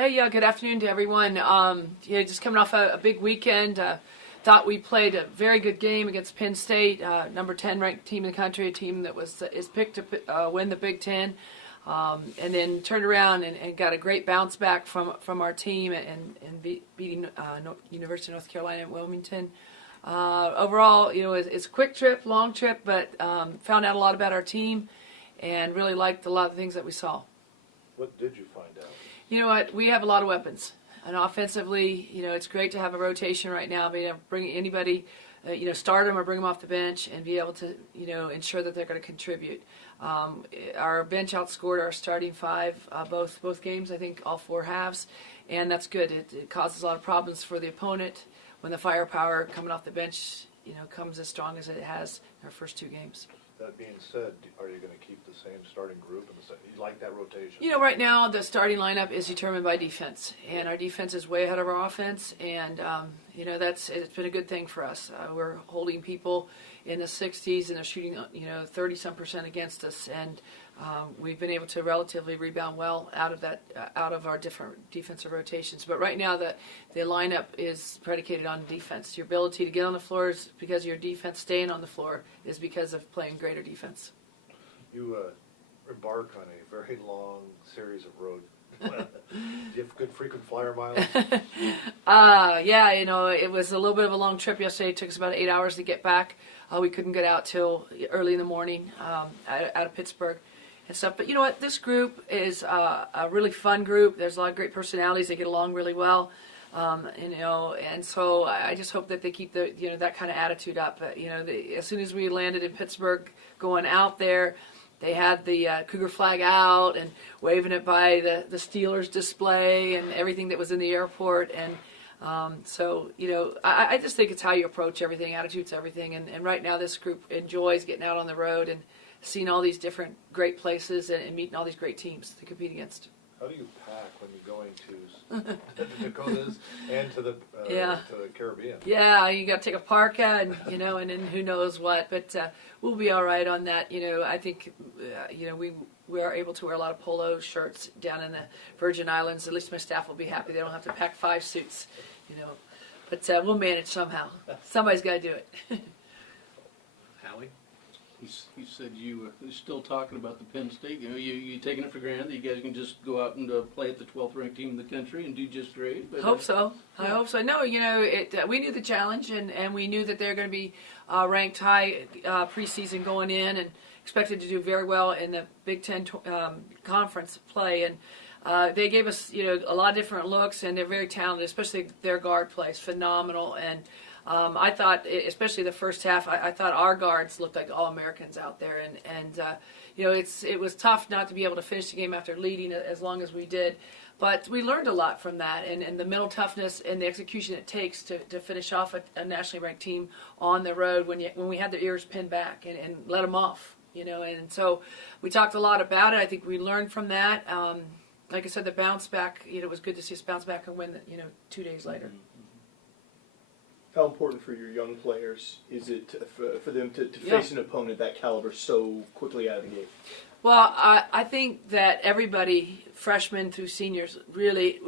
Hey, good afternoon to everyone. Just coming off a big weekend. Thought we played a very good game against Penn State, number 10 ranked team in the country, a team that is picked to win the Big Ten, and then turned around and got a great bounce back from our team and beating University of North Carolina at Wilmington. Overall, it's a quick trip, long trip, but found out a lot about our team and really liked a lot of the things that we saw. What did you find out? You know what? We have a lot of weapons. And offensively, it's great to have a rotation right now, being able to bring anybody, start them or bring them off the bench and be able to, ensure that they're going to contribute. Our bench outscored our starting five both games, I think all four halves, and that's good. It causes a lot of problems for the opponent when the firepower coming off the bench, comes as strong as it has in our first two games. That being said, are you going to keep the same starting group? You like that rotation? Right now the starting lineup is determined by defense, and our defense is way ahead of our offense, and it's been a good thing for us. We're holding people in the 60s, and they're shooting 30-some% against us, and we've been able to relatively rebound well out of our different defensive rotations. But right now the lineup is predicated on defense. Your ability to get on the floor is because of your defense. Staying on the floor is because of playing greater defense. You embark on a very long series of road. Do you have good frequent flyer miles? It was a little bit of a long trip yesterday. It took us about 8 hours to get back. We couldn't get out till early in the morning out of Pittsburgh and stuff. But you know what? This group is a really fun group. There's a lot of great personalities. They get along really well. And so I just hope that they keep that kind of attitude up. As soon as we landed in Pittsburgh, going out there, they had the Cougar flag out and waving it by the Steelers display and everything that was in the airport. And I just think it's how you approach everything. Attitude's everything. And right now this group enjoys getting out on the road and seeing all these different great places and meeting all these great teams to compete against. How do you pack when you're going to the Dakotas and to the Caribbean? Yeah, you got to take a parka and then who knows what, but we'll be all right on that. I think we are able to wear a lot of polo shirts down in the Virgin Islands. At least my staff will be happy. They don't have to pack 5 suits, But we'll manage somehow. Somebody's got to do it. Howie? He said you were still talking about the Penn State. You taking it for granted that you guys can just go out and play at the 12th ranked team in the country and do just great. But, hope so. Yeah. I hope so. No, we knew the challenge, and we knew that they're going to be ranked high preseason going in, and expected to do very well in the Big Ten conference play. And they gave us a lot of different looks, and they're very talented, especially their guard plays phenomenal. And I thought, especially the first half, I thought our guards looked like All-Americans out there, and it was tough not to be able to finish the game after leading as long as we did, but we learned a lot from that, and the mental toughness and the execution it takes to finish off a nationally ranked team on the road when we had their ears pinned back and let them off, and so we talked a lot about it. I think we learned from that. Like I said, the bounce back, it was good to see us bounce back and win 2 days later. How important for your young players is it for them to face an opponent that caliber so quickly out of the gate? Well, I think that everybody, freshmen through seniors, really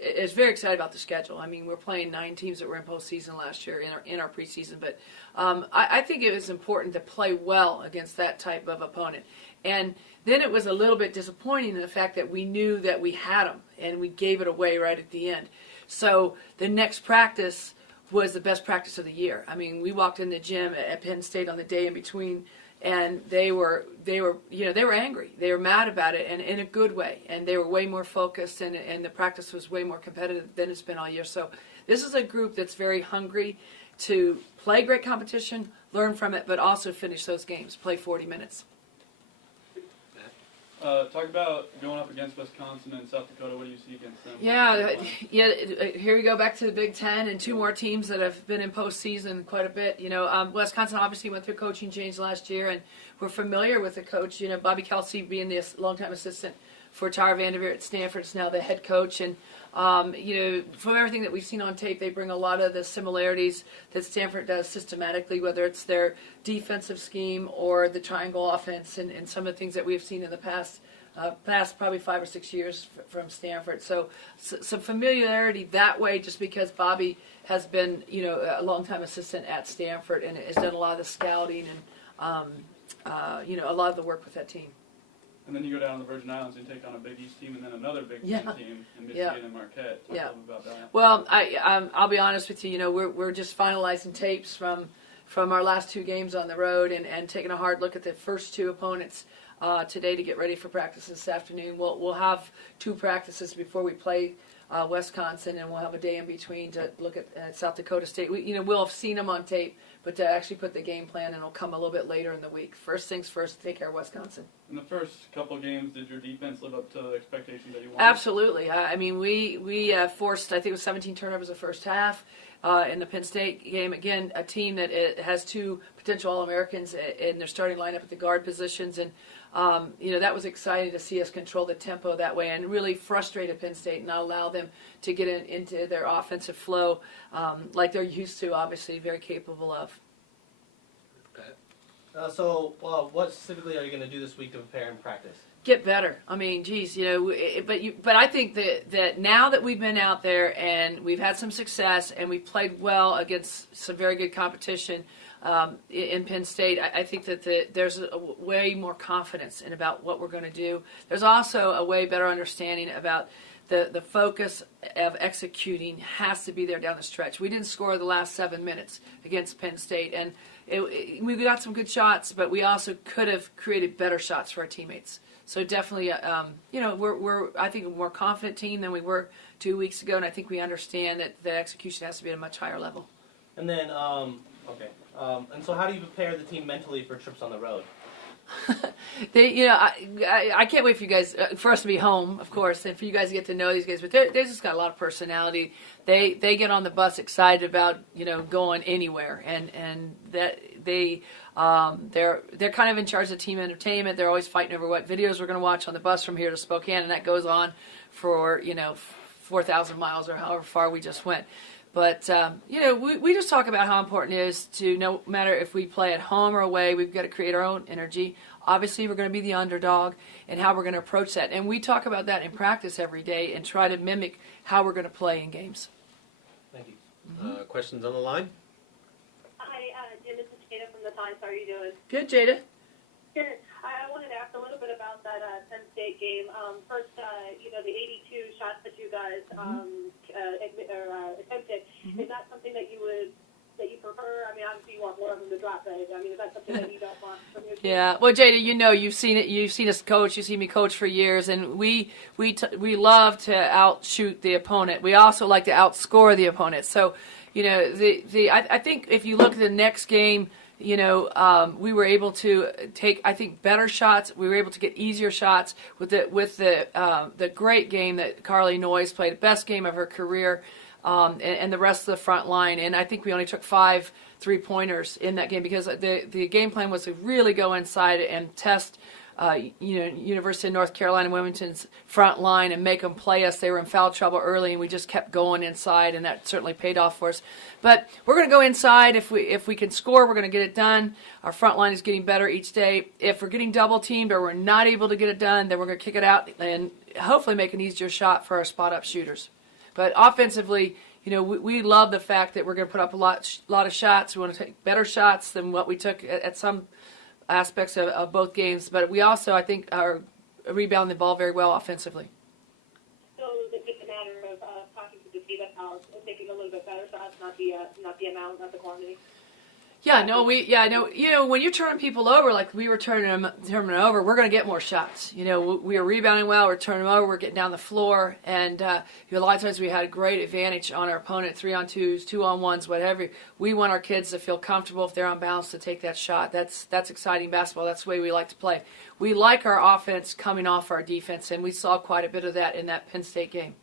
is very excited about the schedule. I mean, we're playing 9 teams that were in postseason last year in our preseason, but I think it was important to play well against that type of opponent. And then it was a little bit disappointing in the fact that we knew that we had them, and we gave it away right at the end. So the next practice was the best practice of the year. I mean, we walked in the gym at Penn State on the day in between, and they were angry. They were mad about it, and in a good way. And they were way more focused, and the practice was way more competitive than it's been all year. So this is a group that's very hungry to play great competition, learn from it, but also finish those games, play 40 minutes. Talk about going up against Wisconsin and South Dakota. What do you see against them? Here we go back to the Big Ten and 2 more teams that have been in postseason quite a bit. Wisconsin obviously went through a coaching change last year, and we're familiar with the coach. Bobby Kelsey being the longtime assistant for Tyler Vanderveer at Stanford is now the head coach, and from everything that we've seen on tape, they bring a lot of the similarities that Stanford does systematically, whether it's their defensive scheme or the triangle offense and some of the things that we have seen in the past past probably 5 or 6 years from Stanford. So some familiarity that way, just because Bobby has been, a longtime assistant at Stanford and has done a lot of the scouting and, a lot of the work with that team. And then you go down to the Virgin Islands and take on a Big East team and then another Big Ten Yeah. team in Michigan Yeah. and Marquette. Talk Yeah. a little bit about that. Well, I'll be honest with you. We're just finalizing tapes from our last 2 games on the road and taking a hard look at the first 2 opponents today to get ready for practice this afternoon. We'll have 2 practices before we play Wisconsin, and we'll have a day in between to look at South Dakota State. We'll have seen them on tape, but to actually put the game plan, and it'll come a little bit later in the week. First things first, take care of Wisconsin. In the first couple of games, did your defense live up to the expectations that you wanted? Absolutely. I mean, we forced, I think it was 17 turnovers the first half in the Penn State game. Again, a team that has 2 potential All-Americans in their starting lineup at the guard positions. And, that was exciting to see us control the tempo that way and really frustrated Penn State and not allow them to get into their offensive flow like they're used to, obviously, very capable of. So, what specifically are you going to do this week to prepare and practice? Get better. I mean, geez, but I think that now that we've been out there and we've had some success and we've played well against some very good competition in Penn State, I think that there's a way more confidence in about what we're going to do. There's also a way better understanding about the focus of executing has to be there down the stretch. We didn't score the last 7 minutes against Penn State, and we got some good shots, but we also could have created better shots for our teammates. So definitely, we're I think a more confident team than we were 2 weeks ago, and I think we understand that the execution has to be at a much higher level. And then, and so how do you prepare the team mentally for trips on the road? I can't wait for you guys, for us to be home, of course, and for you guys to get to know these guys. But they just got a lot of personality. They get on the bus excited about going anywhere, and that they're kind of in charge of team entertainment. They're always fighting over what videos we're going to watch on the bus from here to Spokane, and that goes on for 4,000 miles or however far we just went. But, we just talk about how important it is to, no matter if we play at home or away, we've got to create our own energy. Obviously, we're going to be the underdog and how we're going to approach that. And we talk about that in practice every day and try to mimic how we're going to play in games. Thank you. Questions on the line? Hi, Jim. This is Jada from the Times. How are you doing? Good, Jada. Good. I wanted to ask a little bit about that Penn State game. First, the 82 shots that you guys attempted. Is that something that you prefer? I mean, obviously you want more of them to drop, but I mean, is that something that you don't want from your team? Yeah. Well, Jada, you've seen it. You've seen us coach. You've seen me coach for years, and we love to outshoot the opponent. We also like to outscore the opponent. So, I think if you look at the next game, we were able to take, I think, better shots. We were able to get easier shots with the great game that Carly Noyes played, the best game of her career, and the rest of the front line. And I think we only took 5 3-pointers in that game because the game plan was to really go inside and test University of North Carolina Wilmington's front line and make them play us. They were in foul trouble early, and we just kept going inside, and that certainly paid off for us. But we're going to go inside. If we can score, we're going to get it done. Our front line is getting better each day. If we're getting double teamed or we're not able to get it done, then we're going to kick it out and hopefully make an easier shot for our spot-up shooters. But offensively, we love the fact that we're going to put up a lot of shots. We want to take better shots than what we took at some aspects of both games, but we also, I think, are rebounding the ball very well offensively. So is it just a matter of talking to the team about taking a little bit better shots, not the amount, not the quantity? Yeah, no, when you're turning people over like we were turning them over, we're going to get more shots. We are rebounding well, we're turning them over, we're getting down the floor, and a lot of times we had a great advantage on our opponent, 3-on-2s, 2-on-1s, whatever. We want our kids to feel comfortable if they're on balance to take that shot. That's exciting basketball. That's the way we like to play. We like our offense coming off our defense, and we saw quite a bit of that in that Penn State game.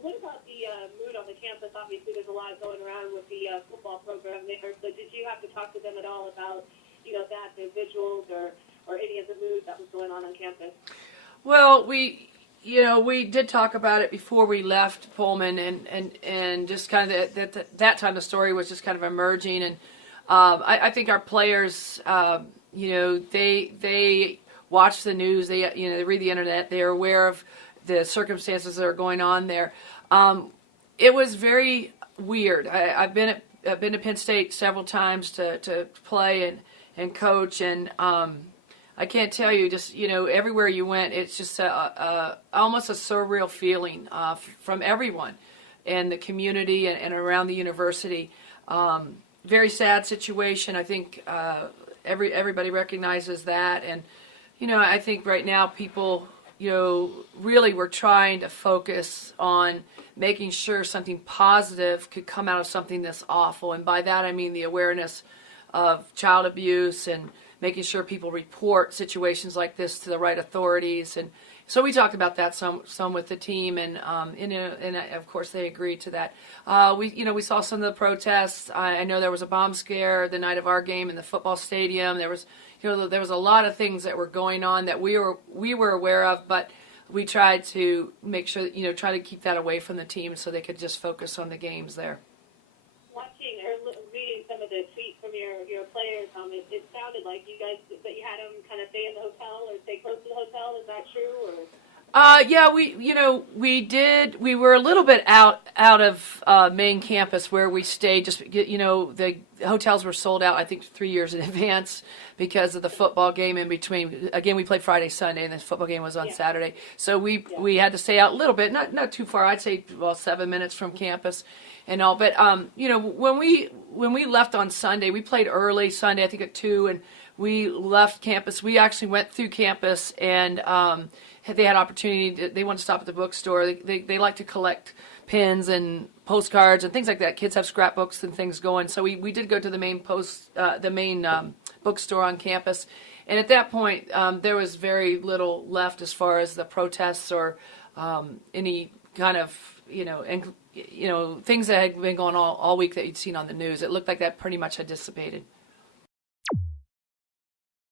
What about the mood on the campus? Obviously, there's a lot going around with the football program there. So did you have to talk to them at all about, that, the visuals or any of the mood that was going on campus? Well, we did talk about it before we left Pullman, and just kind of that time the story was just kind of emerging, and I think our players, they watch the news. They read the internet. They're aware of the circumstances that are going on there. It was very weird. I've been to Penn State several times to play and coach, and I can't tell you, just everywhere you went, it's just almost a surreal feeling from everyone in the community and around the university. Very sad situation. I think everybody recognizes that, and I think right now people really were trying to focus on making sure something positive could come out of something that's awful, and by that I mean the awareness of child abuse and making sure people report situations like this to the right authorities. And so we talked about that some with the team, and of course they agreed to that. We saw some of the protests. I know there was a bomb scare the night of our game in the football stadium. There was a lot of things that were going on that we were aware of, but we tried to make sure try to keep that away from the team so they could just focus on the games there. Watching or reading some of the tweets from your players, it sounded like you guys that you had them kind of stay in the hotel or stay close to the hotel. Is that true? Or? Yeah, we did. We were a little bit out of main campus where we stayed. Just the hotels were sold out, I think, 3 years in advance because of the football game in between. Again, we played Friday, Sunday, and the football game was on Saturday. So we had to stay out a little bit, not too far. I'd say 7 minutes from campus, and all. But when we left on Sunday, we played early Sunday, I think at 2, and we left campus. We actually went through campus and. They had opportunity. They wanted to stop at the bookstore. They like to collect pins and postcards and things like that. Kids have scrapbooks and things going. So we did go to the main bookstore on campus, and at that point there was very little left as far as the protests or any kind of things that had been going on all week that you'd seen on the news. It looked like that pretty much had dissipated.